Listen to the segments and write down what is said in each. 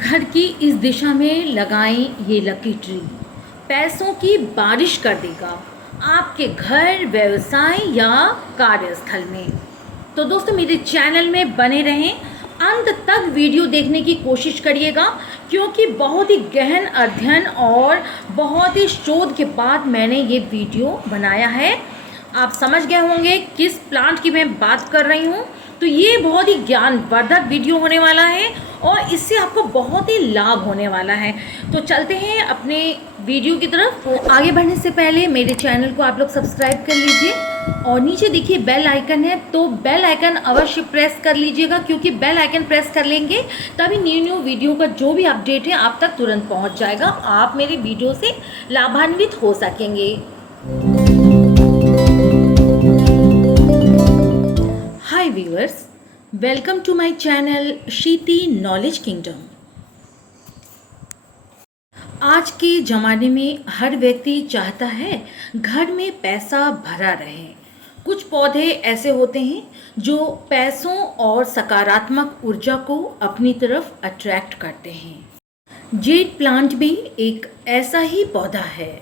घर की इस दिशा में लगाएं ये लकी ट्री। पैसों की बारिश कर देगा आपके घर, व्यवसाय या कार्यस्थल में। तो दोस्तों मेरे चैनल में बने रहें, अंत तक वीडियो देखने की कोशिश करिएगा, क्योंकि बहुत ही गहन अध्ययन और बहुत ही शोध के बाद मैंने ये वीडियो बनाया है। आप समझ गए होंगे किस प्लांट की मैं बात कर रही हूँ। तो ये बहुत ही ज्ञानवर्धक वीडियो होने वाला है और इससे आपको बहुत ही लाभ होने वाला है। तो चलते हैं अपने वीडियो की तरफ। तो आगे बढ़ने से पहले मेरे चैनल को आप लोग सब्सक्राइब कर लीजिए और नीचे देखिए बेल आइकन है, तो बेल आइकन अवश्य प्रेस कर लीजिएगा, क्योंकि बेल आइकन प्रेस कर लेंगे तभी न्यू वीडियो का जो भी अपडेट है आप तक तुरंत पहुंच जाएगा। आप मेरे वीडियो से लाभान्वित हो सकेंगे। Hi viewers, welcome to my channel शीती नॉलेज किंगडम। आज के ज़माने में हर व्यक्ति चाहता है घर में पैसा भरा रहे। कुछ पौधे ऐसे होते हैं जो पैसों और सकारात्मक ऊर्जा को अपनी तरफ अट्रैक्ट करते हैं। जेड प्लांट भी एक ऐसा ही पौधा है।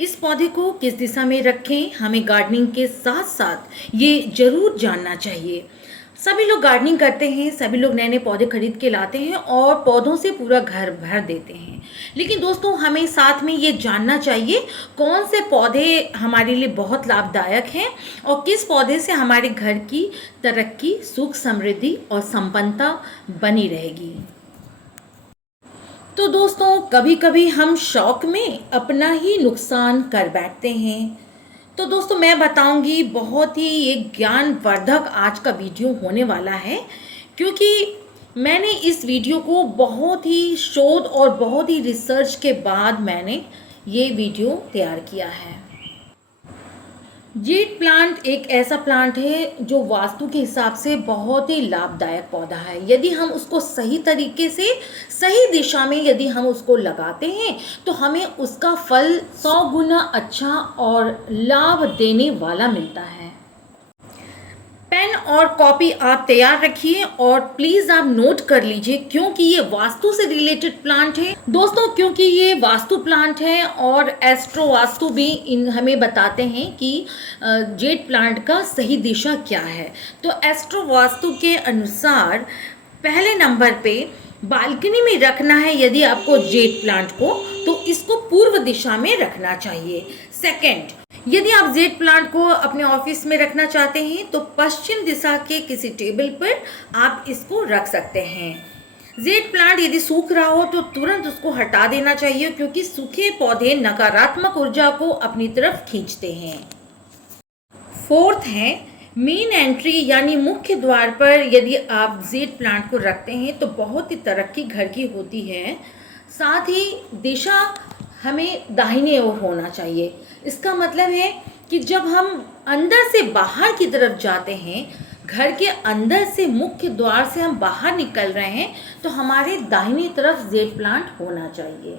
इस पौधे को किस दिशा में रखें, हमें गार्डनिंग के साथ साथ ये ज़रूर जानना चाहिए। सभी लोग गार्डनिंग करते हैं, सभी लोग नए नए पौधे खरीद के लाते हैं और पौधों से पूरा घर भर देते हैं। लेकिन दोस्तों हमें साथ में ये जानना चाहिए कौन से पौधे हमारे लिए बहुत लाभदायक हैं और किस पौधे से हमारे घर की तरक्की, सुख, समृद्धि और संपन्नता बनी रहेगी। तो दोस्तों कभी कभी हम शौक में अपना ही नुकसान कर बैठते हैं। तो दोस्तों मैं बताऊंगी, बहुत ही एक ज्ञानवर्धक आज का वीडियो होने वाला है, क्योंकि मैंने इस वीडियो को बहुत ही शोध और बहुत ही रिसर्च के बाद मैंने ये वीडियो तैयार किया है। जेड प्लांट एक ऐसा प्लांट है जो वास्तु के हिसाब से बहुत ही लाभदायक पौधा है। यदि हम उसको सही तरीके से, सही दिशा में यदि हम उसको लगाते हैं तो हमें उसका फल 100 गुना अच्छा और लाभ देने वाला मिलता है। पेन और कॉपी आप तैयार रखिए और प्लीज़ आप नोट कर लीजिए, क्योंकि ये वास्तु से रिलेटेड प्लांट है दोस्तों। क्योंकि ये वास्तु प्लांट है और एस्ट्रो वास्तु भी हमें बताते हैं कि जेड प्लांट का सही दिशा क्या है। तो एस्ट्रो वास्तु के अनुसार पहले नंबर पे बालकनी में रखना है। यदि आपको जेड प्लांट को, तो इसको पूर्व दिशा में रखना चाहिए। सेकंड, यदि आप जेड प्लांट को अपने ऑफिस में रखना चाहते हैं तो पश्चिम दिशा के किसी टेबल पर आप इसको रख सकते हैं। जेड प्लांट यदि सूख रहा हो तो तुरंत उसको हटा देना चाहिए, क्योंकि सूखे पौधे नकारात्मक ऊर्जा को अपनी तरफ खींचते हैं। फोर्थ है, मेन एंट्री यानी मुख्य द्वार पर यदि आप जेड प्लांट को रखते हैं तो बहुत ही तरक्की घर की होती है। साथ ही दिशा हमें दाहिने ओर होना चाहिए। इसका मतलब है कि जब हम अंदर से बाहर की तरफ जाते हैं, घर के अंदर से मुख्य द्वार से हम बाहर निकल रहे हैं, तो हमारे दाहिनी तरफ जेड प्लांट होना चाहिए।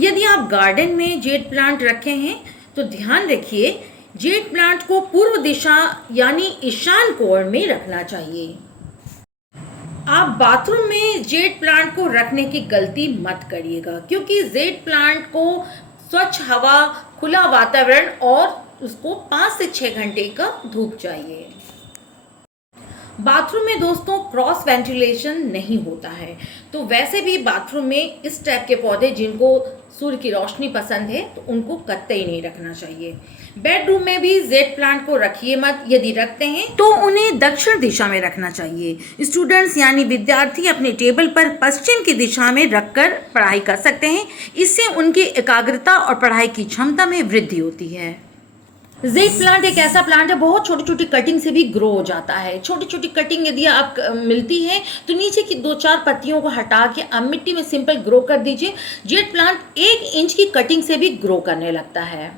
यदि आप गार्डन में जेड प्लांट रखे हैं तो ध्यान रखिए, जेड प्लांट को पूर्व दिशा यानी ईशान कोण में रखना चाहिए। आप बाथरूम में जेड प्लांट को रखने की गलती मत करिएगा, क्योंकि जेड प्लांट को स्वच्छ हवा, खुला वातावरण और उसको 5 से 6 घंटे का धूप चाहिए। बाथरूम में दोस्तों क्रॉस वेंटिलेशन नहीं होता है, तो वैसे भी बाथरूम में इस टाइप के पौधे जिनको सूर्य की रोशनी पसंद है तो उनको कतई नहीं रखना चाहिए। बेडरूम में भी जेड प्लांट को रखिए मत। यदि रखते हैं तो उन्हें दक्षिण दिशा में रखना चाहिए। स्टूडेंट्स यानी विद्यार्थी अपने टेबल पर पश्चिम की दिशा में रखकर पढ़ाई कर सकते हैं। इससे उनकी एकाग्रता और पढ़ाई की क्षमता में वृद्धि होती है। जेड प्लांट एक ऐसा प्लांट है, बहुत छोटी छोटी कटिंग से भी ग्रो हो जाता है। छोटी छोटी कटिंग यदि आप मिलती है तो नीचे की 2-4 पत्तियों को हटा के आप मिट्टी में सिंपल ग्रो कर दीजिए। जेड प्लांट 1 इंच की कटिंग से भी ग्रो करने लगता है।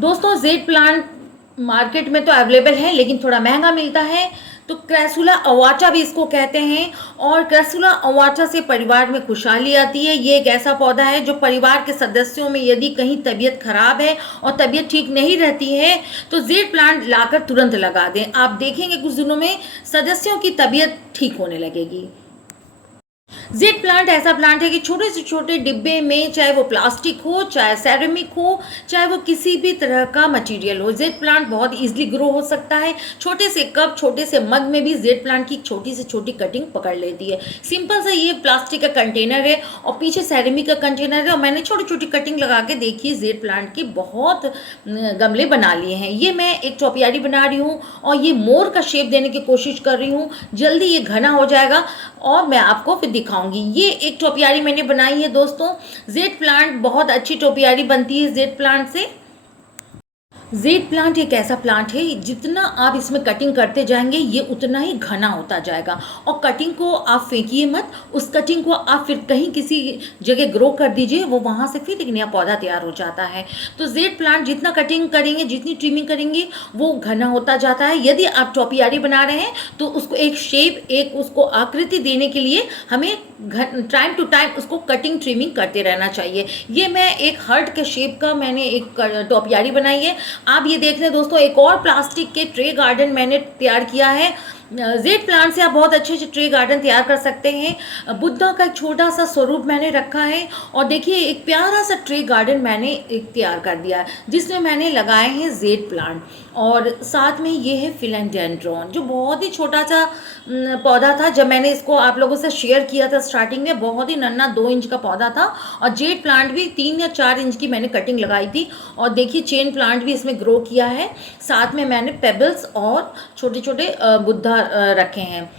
दोस्तों जेड प्लांट मार्केट में तो अवेलेबल है, लेकिन थोड़ा महंगा मिलता है। तो क्रैसुला अवाटा भी इसको कहते हैं, और क्रैसुला अवाटा से परिवार में खुशहाली आती है। ये एक ऐसा पौधा है जो परिवार के सदस्यों में यदि कहीं तबीयत खराब है और तबीयत ठीक नहीं रहती है तो जेड प्लांट लाकर तुरंत लगा दें। आप देखेंगे कुछ दिनों में सदस्यों की तबीयत ठीक होने लगेगी। जेड प्लांट ऐसा प्लांट है कि छोटे से छोटे डिब्बे में, चाहे वो प्लास्टिक हो, चाहे सेरेमिक हो, चाहे वो किसी भी तरह का मटेरियल हो, जेड प्लांट बहुत इजीली ग्रो हो सकता है। छोटे से कप, छोटे से मग में भी जेड प्लांट की छोटी से छोटी कटिंग पकड़ लेती है। सिंपल सा ये प्लास्टिक का कंटेनर है और पीछे सेरेमिक का कंटेनर है, और मैंने छोटी छोटी कटिंग लगा के देखी जेड प्लांट की बहुत गमले बना लिए हैं। ये मैं एक टोपियारी बना रही हूँ और ये मोर का शेप देने की कोशिश कर रही हूँ। जल्दी ये घना हो जाएगा और मैं आपको फिर दिखाऊंगी। ये एक टोपियारी मैंने बनाई है दोस्तों। जेड प्लांट बहुत अच्छी टोपियारी बनती है जेड प्लांट से। जेड प्लांट एक ऐसा प्लांट है, जितना आप इसमें कटिंग करते जाएंगे ये उतना ही घना होता जाएगा, और कटिंग को आप फेंकिए मत, उस कटिंग को आप फिर कहीं किसी जगह ग्रो कर दीजिए, वो वहाँ से फिर एक नया पौधा तैयार हो जाता है। तो जेड प्लांट जितना कटिंग करेंगे, जितनी ट्रिमिंग करेंगे, वो घना होता जाता है। यदि आप टोपियारी बना रहे हैं तो उसको एक शेप, एक उसको आकृति देने के लिए हमें टाइम टू टाइम उसको कटिंग ट्रिमिंग करते रहना चाहिए। ये मैं एक हर्ट के शेप का मैंने एक टोपियारी बनाई है। आप ये देख लें दोस्तों, एक और प्लास्टिक के ट्रे गार्डन मैंने तैयार किया है। जेड प्लांट से आप बहुत अच्छे अच्छे ट्रे गार्डन तैयार कर सकते हैं। बुद्धा का एक छोटा सा स्वरूप मैंने रखा है, और देखिए एक प्यारा सा ट्रे गार्डन मैंने एक तैयार कर दिया है, जिसमें मैंने लगाए हैं जेड प्लांट, और साथ में ये है फिलेंडेंड्रॉन, जो बहुत ही छोटा सा पौधा था। जब मैंने इसको आप लोगों से शेयर किया था स्टार्टिंग में, बहुत ही नन्हा 2 इंच का पौधा था, और जेड प्लांट भी 3 या 4 इंच की मैंने कटिंग लगाई थी। और देखिए चेन प्लांट भी इसमें ग्रो किया है। साथ में मैंने पेबल्स और छोटे छोटे बुद्धा रखे हैं।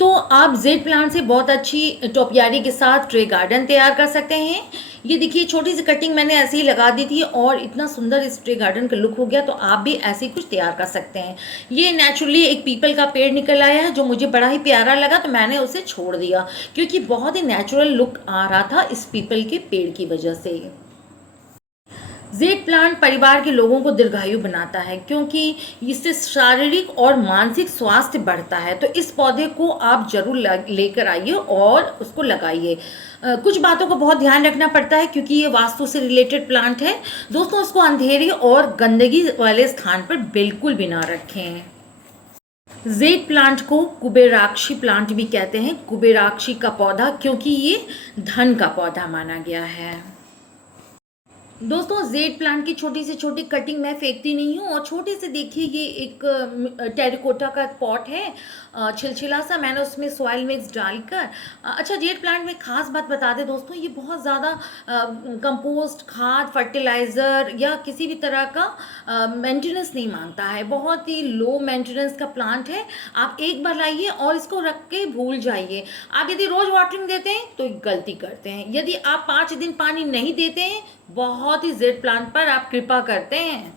तो आप जेड प्लांट से बहुत अच्छी टोपियारी के साथ ट्रे गार्डन तैयार कर सकते हैं। ये देखिए छोटी सी कटिंग मैंने ऐसे ही लगा दी थी, और इतना सुंदर इस ट्रे गार्डन का लुक हो गया। तो आप भी ऐसे ही कुछ तैयार कर सकते हैं। ये नेचुरली एक पीपल का पेड़ निकल आया है, जो मुझे बड़ा ही प्यारा लगा, तो मैंने उसे छोड़ दिया, क्योंकि बहुत ही नेचुरल लुक आ रहा था इस पीपल के पेड़ की वजह से। जेड प्लांट परिवार के लोगों को दीर्घायु बनाता है, क्योंकि इससे शारीरिक और मानसिक स्वास्थ्य बढ़ता है। तो इस पौधे को आप जरूर लेकर आइए और उसको लगाइए। कुछ बातों का बहुत ध्यान रखना पड़ता है, क्योंकि ये वास्तु से रिलेटेड प्लांट है दोस्तों। उसको अंधेरे और गंदगी वाले स्थान पर बिल्कुल भी ना रखें। जेड प्लांट को कुबेराक्षी प्लांट भी कहते हैं, कुबेराक्षी का पौधा, क्योंकि ये धन का पौधा माना गया है। दोस्तों जेड प्लांट की छोटी से छोटी कटिंग मैं फेंकती नहीं हूँ। और छोटे से देखिए ये एक टेरिकोटा का पॉट है, छिलछिला सा, मैंने उसमें सॉइल मिक्स डालकर। अच्छा, जेड प्लांट में खास बात बता दें दोस्तों, ये बहुत ज़्यादा कंपोस्ट, खाद, फर्टिलाइज़र या किसी भी तरह का मेंटेनेंस नहीं मांगता है। बहुत ही लो मेंटेनेंस का प्लांट है। आप एक बार लाइए और इसको रख के भूल जाइए। आप यदि रोज़ वाटरिंग देते हैं तो गलती करते हैं। यदि आप 5 दिन पानी नहीं देते हैं, बहुत ही जेड प्लांट पर आप कृपा करते हैं,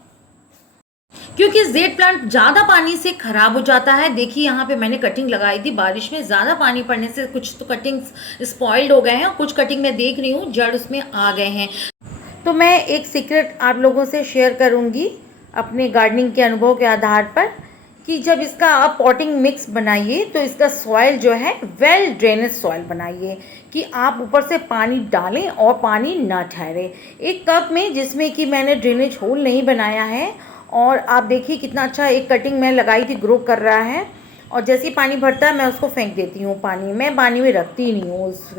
क्योंकि जेड प्लांट ज़्यादा पानी से खराब हो जाता है। देखिए यहाँ पे मैंने कटिंग लगाई थी, बारिश में ज़्यादा पानी पड़ने से कुछ तो कटिंग्स स्पॉइल्ड हो गए हैं, कुछ कटिंग मैं देख रही हूँ जड़ उसमें आ गए हैं। तो मैं एक सीक्रेट आप लोगों से शेयर करूँगी अपने गार्डनिंग के अनुभव के आधार पर, कि जब इसका आप पॉटिंग मिक्स बनाइए तो इसका सॉइल जो है वेल ड्रेनेज सॉइल बनाइए, कि आप ऊपर से पानी डालें और पानी ना ठहरे। एक कप में जिसमें कि मैंने ड्रेनेज होल नहीं बनाया है, और आप देखिए कितना अच्छा एक कटिंग मैं लगाई थी, ग्रो कर रहा है। और जैसे ही पानी भरता है मैं उसको फेंक देती हूँ पानी, मैं पानी में रखती ही नहीं हूँ उस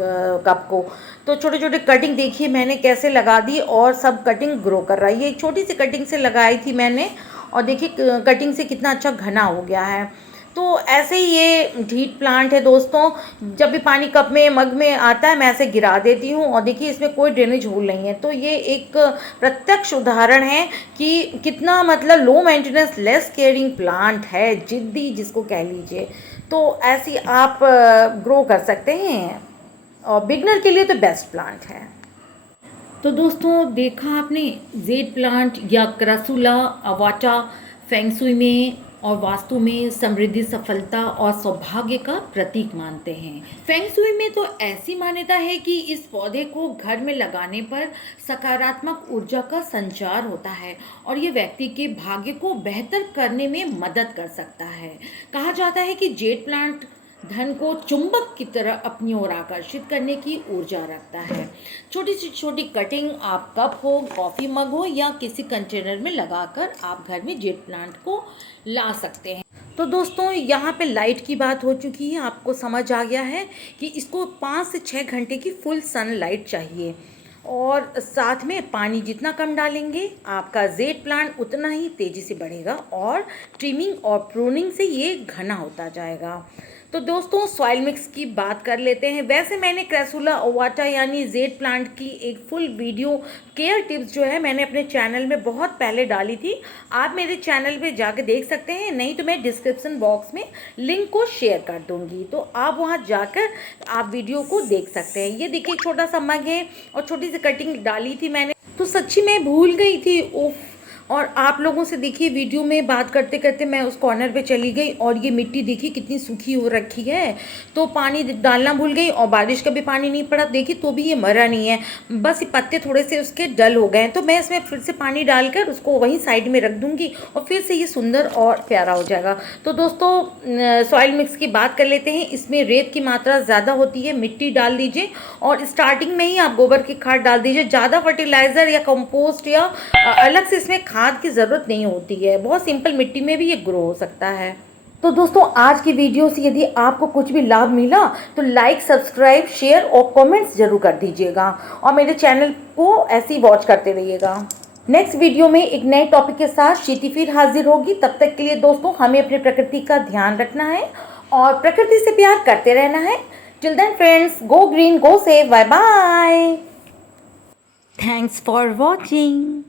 कप को। तो छोटे छोटे कटिंग देखिए मैंने कैसे लगा दी, और सब कटिंग ग्रो कर रहा है। ये एक छोटी सी कटिंग से लगाई थी मैंने, और देखिए कटिंग से कितना अच्छा घना हो गया है। तो ऐसे ही ये ढीठ प्लांट है दोस्तों। जब भी पानी कप में, मग में आता है, मैं ऐसे गिरा देती हूँ, और देखिए इसमें कोई ड्रेनेज होल नहीं है। तो ये एक प्रत्यक्ष उदाहरण है कि कितना मतलब low maintenance, less caring plant है, जिद्दी जिसको कह लीजिए। तो ऐसी आप ग्रो कर सकते हैं, और बिगनर के लिए तो बेस्ट प्लांट है। तो दोस्तों देखा आपने, जेड प्लांट या क्रसुला अवाटा फेंगसुई में और वास्तु में समृद्धि, सफलता और सौभाग्य का प्रतीक मानते हैं। फेंगसुई में तो ऐसी मान्यता है कि इस पौधे को घर में लगाने पर सकारात्मक ऊर्जा का संचार होता है, और ये व्यक्ति के भाग्य को बेहतर करने में मदद कर सकता है। कहा जाता है कि जेड प्लांट धन को चुंबक की तरह अपनी ओर आकर्षित करने की ऊर्जा रखता है। छोटी सी छोटी कटिंग आप कप हो, कॉफ़ी मग हो, या किसी कंटेनर में लगाकर आप घर में जेड प्लांट को ला सकते हैं। तो दोस्तों यहाँ पे लाइट की बात हो चुकी है, आपको समझ आ गया है कि इसको 5 से 6 घंटे की फुल सनलाइट चाहिए। और साथ में पानी जितना कम डालेंगे आपका जेड प्लांट उतना ही तेज़ी से बढ़ेगा और ट्रिमिंग और प्रूनिंग से ये घना होता जाएगा। तो दोस्तों सॉइल मिक्स की बात कर लेते हैं। वैसे मैंने क्रैसुला ओवाटा यानी जेड प्लांट की एक फुल वीडियो केयर टिप्स जो है मैंने अपने चैनल में बहुत पहले डाली थी, आप मेरे चैनल पे जाकर देख सकते हैं, नहीं तो मैं डिस्क्रिप्शन बॉक्स में लिंक को शेयर कर दूंगी, तो आप वहां जाकर आप वीडियो को देख सकते हैं। ये देखिए छोटा सा मग है और छोटी सी कटिंग डाली थी मैंने, तो सच्ची में भूल गई थी। उफ। और आप लोगों से देखिए वीडियो में बात करते करते मैं उस कॉर्नर पे चली गई और ये मिट्टी देखिए कितनी सूखी हो रखी है, तो पानी डालना भूल गई और बारिश का भी पानी नहीं पड़ा, देखिए तो भी ये मरा नहीं है, बस ये पत्ते थोड़े से उसके डल हो गए। तो मैं इसमें फिर से पानी डालकर उसको वहीं साइड में रख दूंगी और फिर से ये सुंदर और प्यारा हो जाएगा। तो दोस्तों सॉइल मिक्स की बात कर लेते हैं। इसमें रेत की मात्रा ज़्यादा होती है, मिट्टी डाल दीजिए और स्टार्टिंग में ही आप गोबर की खाद डाल दीजिए। ज़्यादा फर्टिलाइज़र या कंपोस्ट या अलग से इसमें खाद की ज़रूरत नहीं होती है, बहुत सिंपल मिट्टी में भी ये ग्रो हो सकता है। तो दोस्तों आज की वीडियो से यदि आपको कुछ भी लाभ मिला तो लाइक, सब्सक्राइब, शेयर और कमेंट्स जरूर कर दीजिएगा और मेरे चैनल को ऐसे ही वॉच करते रहिएगा। नेक्स्ट वीडियो में एक नए टॉपिक के साथ शीती फिर हाजिर होगी। तब तक के लिए दोस्तों हमें अपनी प्रकृति का ध्यान रखना है और प्रकृति से प्यार करते रहना है। Till then friends, go green, go safe, bye bye. Thanks for watching.